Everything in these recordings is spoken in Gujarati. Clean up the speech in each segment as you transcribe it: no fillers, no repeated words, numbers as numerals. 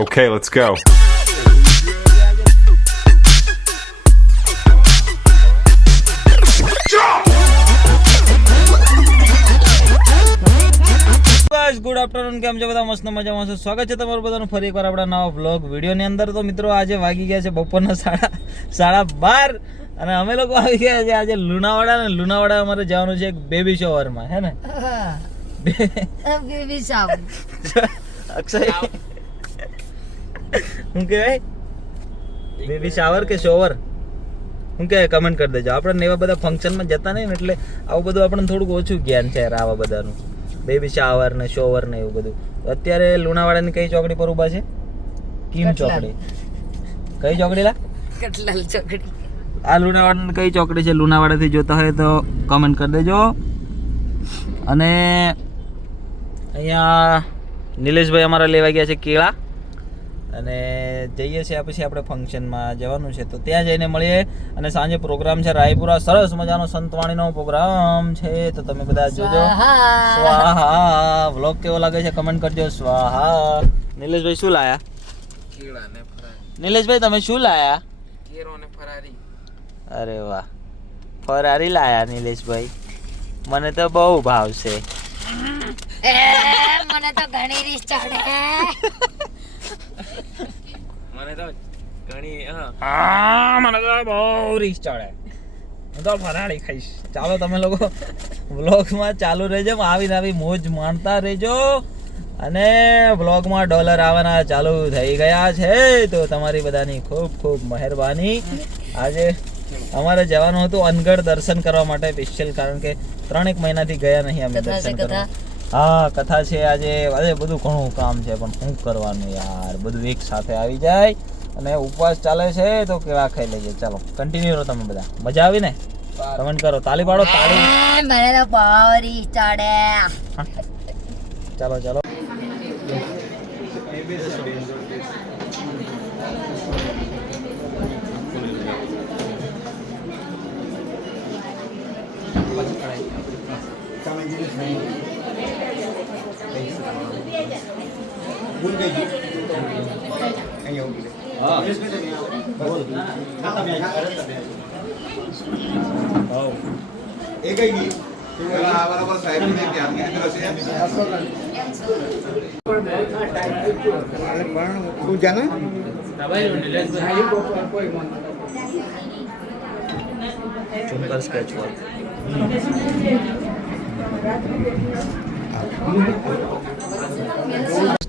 Okay, let's go. Good afternoon, કેમ છો બધા? મસ્ત મજામાં છો. સ્વાગત છે તમારું બધાનું ફરી એકવાર આપણા નવા વ્લોગ વિડીયોની અંદર. તો મિત્રો આજે વાગી ગયા છે બપોરના 12:30 અને અમે લોકો આવી ગયા છે આજે લુણાવાડા. ને લુણાવાડા અમારે જવાનું છે એક બેબી શોવરમાં, હે ને? Baby shower. અક્ષય શું કહેવાય? બેબી શાવર કે શોવર શું કહેવાય? કમેન્ટ કરી દેજો. આપણે એવા બધા ફંક્શનમાં જતા નહીં ને એટલે આવું બધું આપણને થોડુંક ઓછું જ્ઞાન છે યાર આવા બધાનું. બેબી શાવર ને શોવર ને એવું બધું. અત્યારે લુણાવાડાની કઈ ચોકડી પર ઊભા છે? કિમ ચોકડી. કઈ ચોકડી લા? કટલાલ ચોકડી. આ લુણાવાડાની કઈ ચોકડી છે? લુણાવાડાથી જોતા હોય તો કમેન્ટ કરી દેજો. અને અહીંયા નિલેશભાઈ અમારા લેવા ગયા છે કેળા અને જઈએ છીએ પછી આપણે ફંક્શનમાં જવાનું છે તો ત્યાં જઈને મળીએ. અને સાંજે પ્રોગ્રામ છે રાયપુરા, સરસ મજાનો સંતવાણીનો પ્રોગ્રામ છે તો તમે બધા જોજો. સ્વાહા. વ્લોગ કેવો લાગે છે કમેન્ટ કરજો. સ્વાહા. નિલેશભાઈ શું લાયા? કેળા ને ફરારી. નિલેશભાઈ તમે શું લાયા? કેરો ને ફરારી. અરે વાહ, ફરારી લાયા નિલેશભાઈ. મને તો બહુ ભાવશે. મને તો ઘણી રીસ ચડે. મને તો ઘણી મને તો બહુ રીસ ચડે. હું તો ફરાળી ખાઈશ. ચાલો તમે લોકો વ્લોગમાં ચાલુ રહેજો, આવીને આવી મોજ માણતા રહેજો. અને વ્લોગમાં ડોલર આવવાના ચાલુ થઈ ગયા છે તો તમારી બધાની ખૂબ ખૂબ મહેરબાની. આજે અમારે જવાનું હતું અનગઢ દર્શન કરવા માટે સ્પેશિયલ, કારણ કે 3 મહિનાથી ગયા નહીં અમે દર્શન કરવા. હા કથા છે આજે. અરે બધું ઘણું કામ છે પણ શું કરવાનું યાર, બધું એક સાથે આવી જાય. અને ઉપવાસ ચાલે છે તો કેળા ખાઈ લઈએ. ચાલો કન્ટિન્યુ રહો તમે બધા. મજા આવી ને? કમેન્ટ કરો, તાળી પાડો, તાળી. મને તો બહુ રીસ ચડે. ચાલો ચાલો.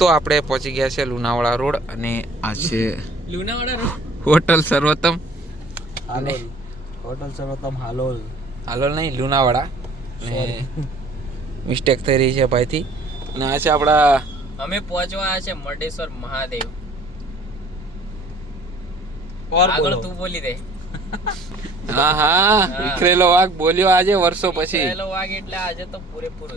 તો આપણે પહોંચી ગયા છે લુણાવાડા રોડ અને આ છે લુણાવાડા હોટલ સર્વોત્તમ. અને હોટલ સર્વોત્તમ હાલોલ. હાલોલ નહીં, લુણાવાડા. ને મિસ્ટેક થઈ રહી છે ભાઈથી. અને આ છે આપણા અમે પહોંચવા છે મરડેશ્વર મહાદેવ. આગળ તું બોલી દે. હા હા વિખરેલો વાઘ બોલ્યો આજે વર્ષો પછી. પહેલો વાગ એટલે આજે તો પૂરેપૂરો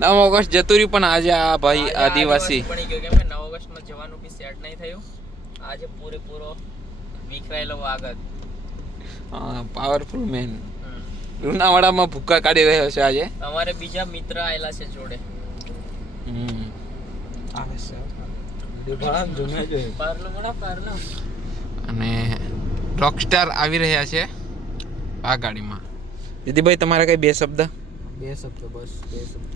9 ઓગસ્ટ જતું રહ્યું પણ આજે આ ભાઈ આદિવાસી બની ગયો. કેમ કે 9 ઓગસ્ટમાં જવાનું બી સેટ નહીં થયું. આજે પૂરેપૂરો વિખરાયેલો વાઘ જ. હા પાવરફુલ મેન. લુણાવાડામાં ભૂક્કા કાઢી રહ્યો છે આજે. અમારે બીજા મિત્ર આયેલા છે જોડે. આવે છે પાર્લો મોડા પાર્લો. અને રોકસ્ટાર આવી રહ્યા છે આ ગાડીમાં. દીદીભાઈ તમારે કઈ 2 શબ્દ? 2 શબ્દ બસ, 2 શબ્દ.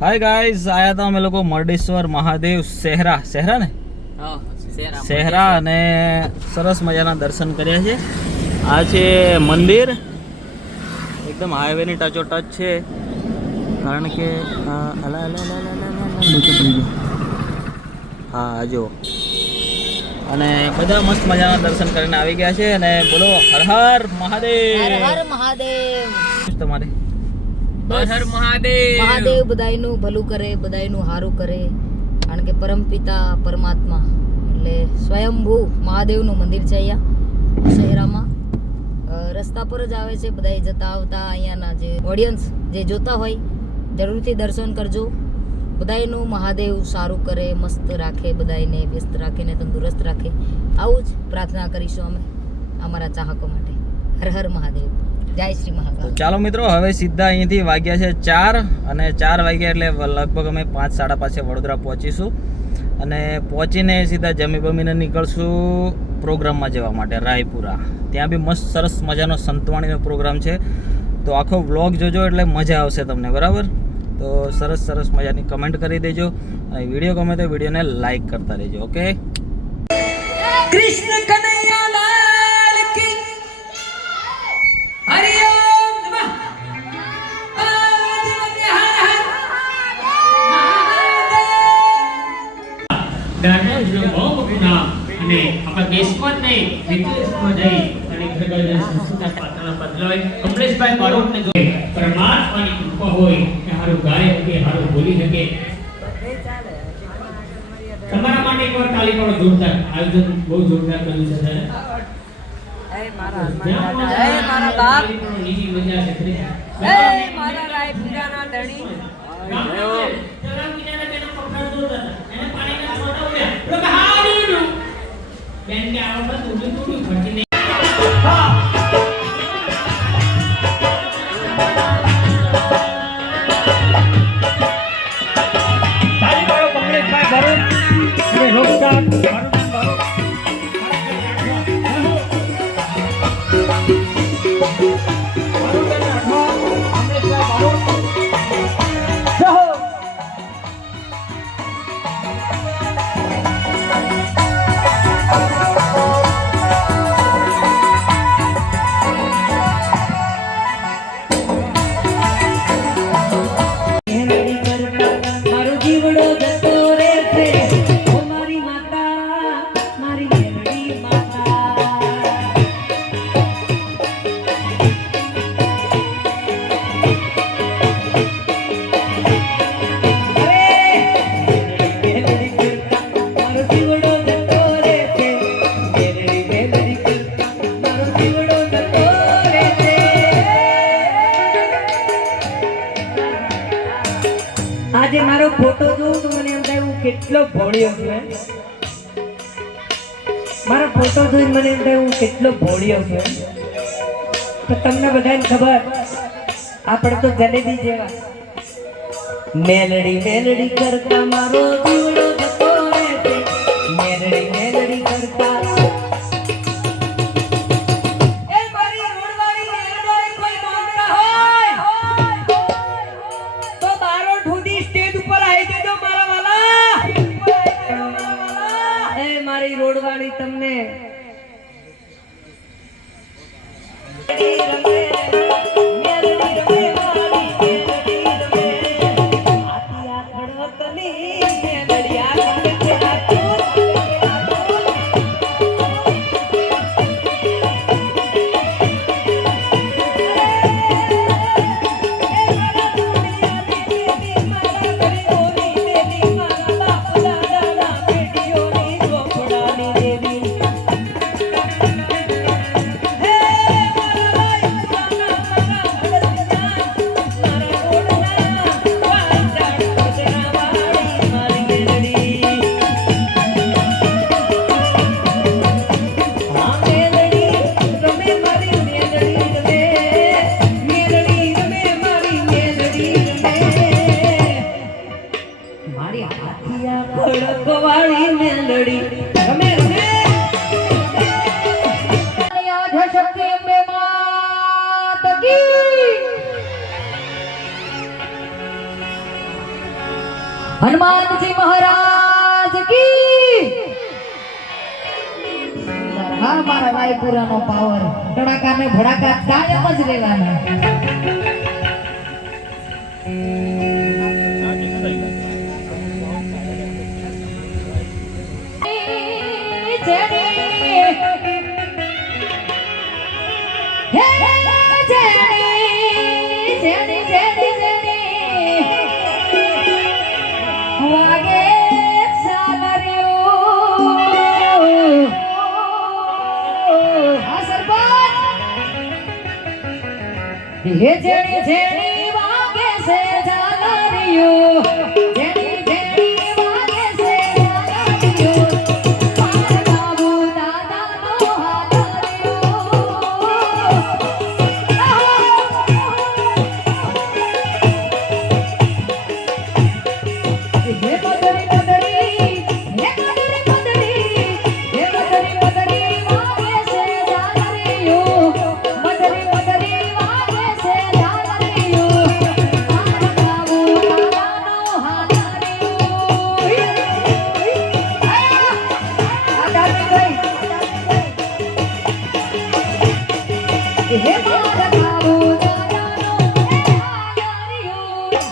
હાય ગાઈઝ, આયા હતા અમે લોકો મરડેશ્વર મહાદેવ શહેરા ને શહેરા. અને સરસ મજાના દર્શન કર્યા છે. આ છે મંદિર, એકદમ હાઈવેની ટચો ટચ છે. કારણ કે નીચે પડી ગયો. હા જો. અને બધા મસ્ત મજાના દર્શન કરીને આવી ગયા છે. અને બોલો હર હર મહાદેવ. હર હર મહાદેવ. તમારે હર હર મહાદેવ. મહાદેવ બધાયનું ભલું કરે, બધાયનું સારું કરે. કારણ કે પરમ પિતા પરમાત્મા એટલે એટલે સ્વયંભૂ મહાદેવનું મંદિર છે અહીંયા શહેરામાં. રસ્તા પર જ આવે છે. બધાએ જતા આવતા અહીંયાના જે ઓડિયન્સ જે જોતા હોય જરૂરથી દર્શન કરજો. બધાયનું મહાદેવ સારું કરે, મસ્ત રાખે, બધાને વ્યસ્ત રાખે ને તંદુરસ્ત રાખે. આવું જ પ્રાર્થના કરીશું અમે અમારા ચાહકો માટે. હર હર મહાદેવ, જય શ્રી તો મહાકાલ. ચાલો મિત્રો, હવે સીધા અહીંથી વાગ્યા છે 4 અને 4 વાગ્યા એટલે લગભગ અમે 5 સાડા 5 વડોદરા પહોંચીશું અને પહોંચીને સીધા જમી બમીને નીકળશું પ્રોગ્રામમાં જવા માટે રાયપુરા. ત્યાં બી મસ્ત સરસ મજાનો સંતવાણીનો પ્રોગ્રામ છે. તો આખો વ્લોગ જોજો એટલે મજા આવશે તમને, બરાબર? તો સરસ સરસ મજાની કમેન્ટ કરી દેજો અને વિડીયો ગમે તો વિડીયોને લાઈક કરતા રહેજો. ઓકે, કૃષ્ણ કનૈયા લાલ કી હરિ ઓમ નમઃ પાર્વતી હર હર ગાંડા બહુ મોટું નામ અને આપણા દેશમાં જ નહીં વિદેશમાં જઈ અને ઘણા સંસ્કૃતના પાત્રના બદલાય કમલેશભાઈ બારોટને જોઈ પરમાત્માની કૃપા હોય કે હારું ગાય શકે, હારું બોલી શકે. તમારા માટે એકવાર તાળી પાડો જોરદાર. આયોજન બહુ જોરદાર કર્યું છે સર. મારા બાપ, એની મજા છે. મારા રાયપુરાના ધણી. મારો જીવડો જતો રે છે ઓ મારી માતા, મારી મેલડી માતા. મારો જીવડો જતો રે છે, મેલડી મેલડી કરતા મારો જીવડો જતો રે છે. આજે મારો ફોટો જોઉં તો મને એમ થાય હું કેટલો ભોળિયો છું. મારો ફોટો જોઈને મને એમ થાય હું કેટલો ભોળિયો છું. તો તમને બધાને ખબર આપણે તો જલેબી જેવા. મેલડી મેલડી કરતા મારો જીવડો જતો રહે છે, મેલડી મેલડી કરતા. એ મારી રોડવાળી મેલડી કોઈ માંગતા હોય તો બારોટ સુધી સ્ટેજ ઉપર આવી જજો મારા વાલા. એ મારી રોડવાળી તમને ખડકવાળી મેલડી રમે રમે. શક્તિ અંબે માત કી. હનુમાનજી મહારાજ કી. હા, મારા રાયપુરાનો પાવર ધડાકા ને ભડાકા કાયમ જ રહેવાના. વાગે સાગર્યું હે જેણી જેણી વાગે છે ઝાલરિયો જેણી જેણી વાગે છે ઝાલરિયો મારા બાબુ દાદાનો હાલરિયો હે મદરી મદરી હે મદરી મદરી હે મદરી મદરી વાગે છે ઝાલરિયો મદરી મદરી વાગે છે ઝાલરિયો મારા બાબુ દાદાનો હાલરિયો આ દાદી ગઈ હે મારા બાબુ દાદાનો હાલરિયો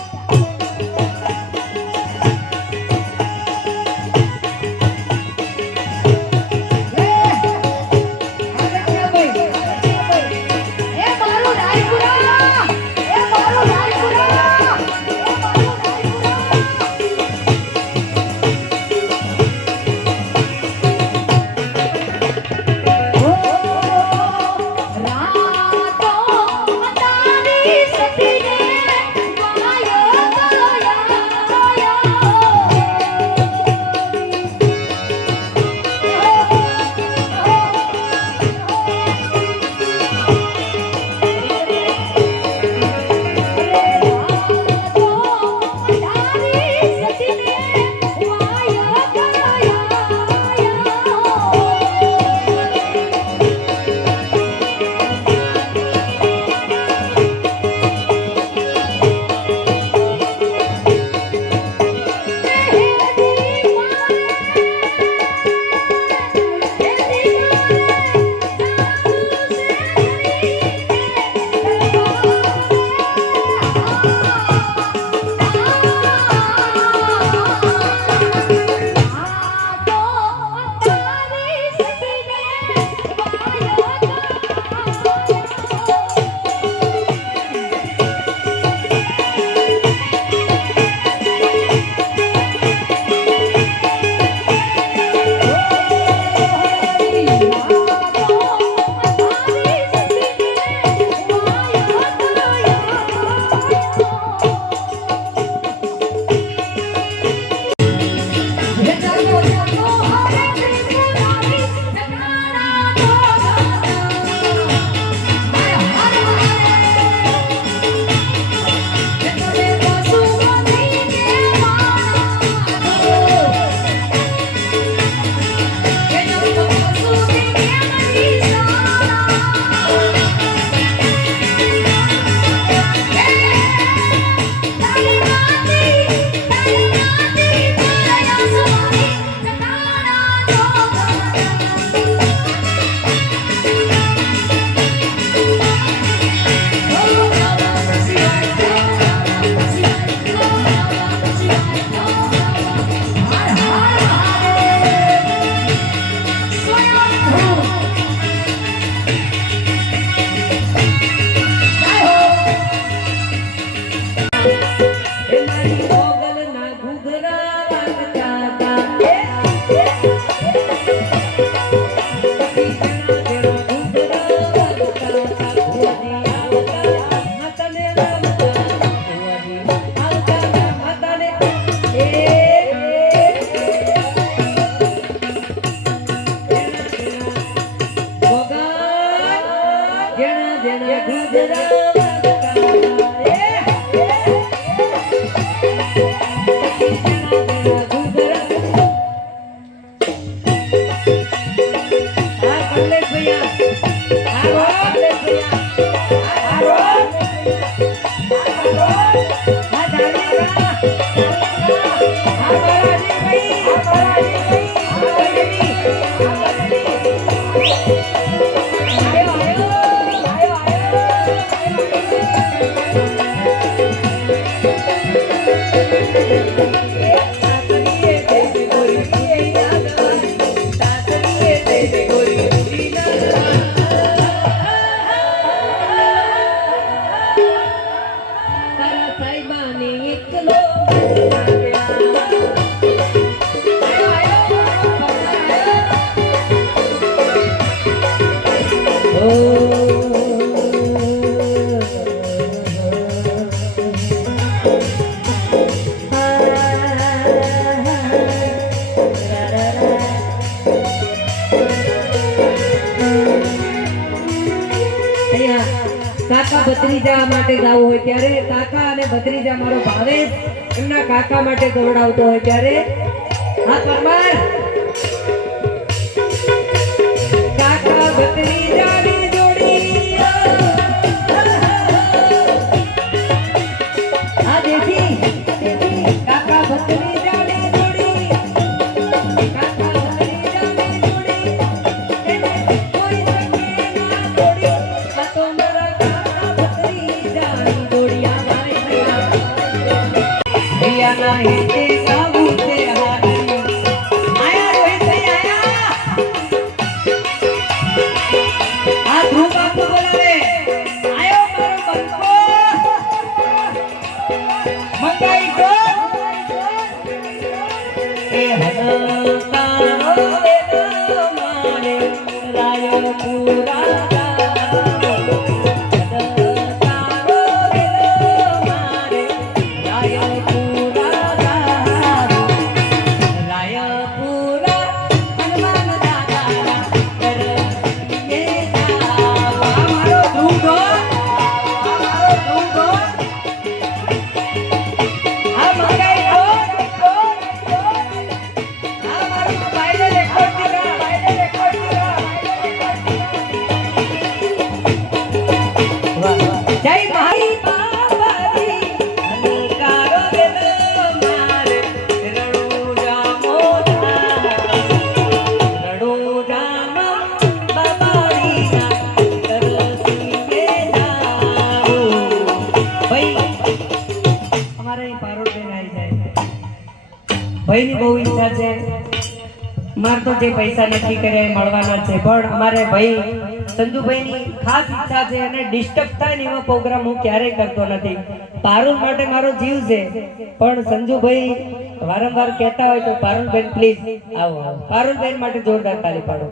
ભત્રીજા માટે ગાવું હોય ત્યારે કાકા અને ભત્રીજા મારો ભાવેશ એમના કાકા માટે ગવડાવતો હોય ત્યારે હા પરમાર કાકા ભત્રીજાની જોડી હા દેખી કાકા ભત્રીજાની જોડી કાકા ભત્રીજાની જોડી એને કોઈ શકે ના તોડી આ તો મારા કાકા ભત્રીજાની જોડી આ મારી ભૈયાના હેતે ગાવું છે હારી આયા રોહિત ભાઈ આયા આ ધ્રુવ બાપુ બોલાવે આયો મારો બંકો મંગાઈ ગો એ હનકારો વેલો મારે રાયો પૂરા હનકારો વેલો મારે રાયો પૂરા રાયપુરા હનુમાન દાદાના કરને જાવ આ મારો ધૂંગો આ મંગાઈ ગો આ મારો બાયલે રેકોર્ડ જય મારી બાબાજી હનકારો વેલો મારે રણુજામો રણુજામો બાબારીના તરસીને જાઓ ભાઈ અમારે અહીં પારોડબેન આવી જાય ભાઈની બહુ ઈચ્છા છે માર તો જે પૈસા નક્કી કર્યા એ મળવાના છે પણ અમારે ભાઈ સંજુભાઈની ખાસ ઈચ્છા છે અને ડિસ્ટર્બ થાય ને એવા પ્રોગ્રામ હું ક્યારેય કરતો નથી પારુલ માટે મારો જીવ છે પણ સંજુભાઈ વારંવાર કહેતા હોય તો પારુલબેન પ્લીઝ આવો પારુલબેન માટે જોરદાર તાળી પાડો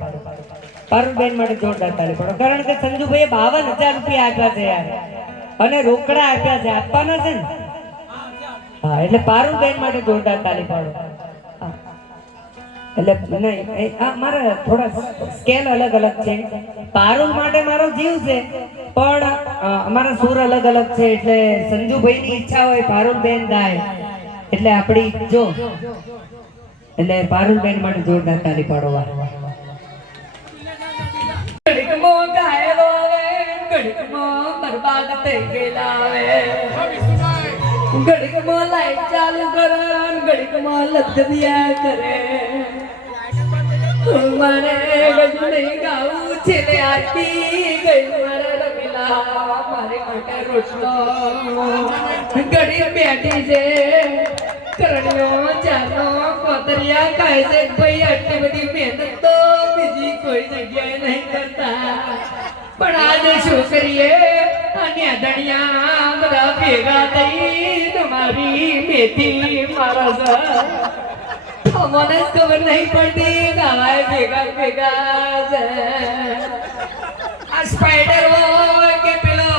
પારુલબેન માટે જોરદાર તાળી પાડો કારણ કે સંજુભાઈએ 52,000 રૂપિયા આપ્યા છે યાર અને રોકડા આપ્યા છે આપવાના છે ને હા એટલે પારુલબેન માટે જોરદાર તાળી પાડો એટલે નહીં આ મારા થોડા સ્કેલ અલગ અલગ છે પારુલ માટે મારો જીવ છે પણ અમારા સુર અલગ અલગ છે એટલે સંજુભાઈની ઈચ્છા હોય પારુલબેન ગાય એટલે આપણી જો એટલે પારુલબેન માટે જોરદાર તાળી પાડો ઘડીકમો ગાયલો આવે ઘડીકમો બરબાદ થઈ ગયેલા આવે ઘડીકમો લાઈટ ચાલુ કરે ઘડીકમો લથડિયા કરે મારે ગજુ નહીં ગાવું છે ને આરતી ગઈ મારે રમીલા મારે માટે રોટલો ઘડી બેઠી છે કરણીઓ ચાલો કોતરિયા ખાય છે ભાઈ આટલી બધી મહેનત તો બીજી કોઈ જગ્યાએ નહીં કરતા પણ આજે શું કરીએ અને ધણિયા બધા ભેગા થઈ તમારી મેથી મારા મને જ ખબર નહીં પડતી ગાવાય ભેગા ભેગા છે આ સ્પાઈડર હોય કે પેલો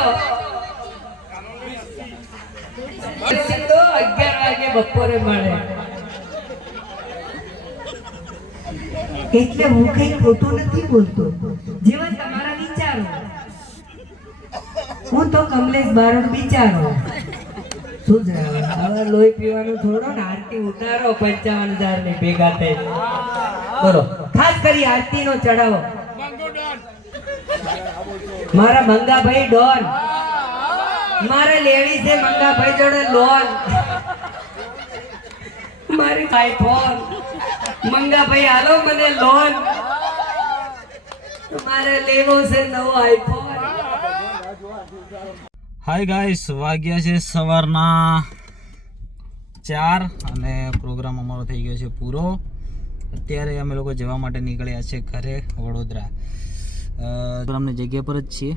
11 વાગે બપોરે મળે એટલે હું કઈ ખોટું નથી બોલતો જેવા તમારા વિચારો હું તો કમલેશ બારોટ વિચારો શું હવે લોહી પીવાનું થોડો ને આરતી ઉતારો 55,000 ની ભેગા થઈ બોલો ખાસ કરી આરતી નો ચડાવો મારા મંગાભાઈ ડોન મારે લેવી છે મંગાભાઈ જોડે લોન મારી આઈફોન મંગાભાઈ હાલો મને લોન મારે લેવો છે નવો આઈફોન હાય ગાઈસ વાગ્યા છે સવારના 4 અને પ્રોગ્રામ અમારો થઈ ગયો છે પૂરો અત્યારે અમે લોકો જવા માટે નીકળ્યા છે ઘરે વડોદરા પ્રોગ્રામની જગ્યા પર જ છીએ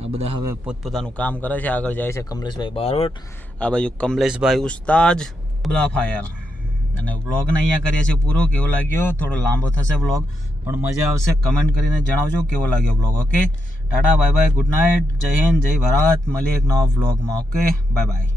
આ બધા હવે પોતપોતાનું કામ કરે છે આગળ જાય છે કમલેશભાઈ બારોટ આ બાજુ કમલેશભાઈ ઉસ્તાદ તબલા ફાયર અને વ્લોગને અહીંયા કરીએ છીએ પૂરો કેવો લાગ્યો થોડો લાંબો થશે વ્લોગ પણ મજા આવશે કમેન્ટ કરીને જણાવજો કેવો લાગ્યો vlog okay tata bye bye good night જય હિન્દ જય ભારત મળીએ એક નવા વ્લોગમાં ઓકે બાય બાય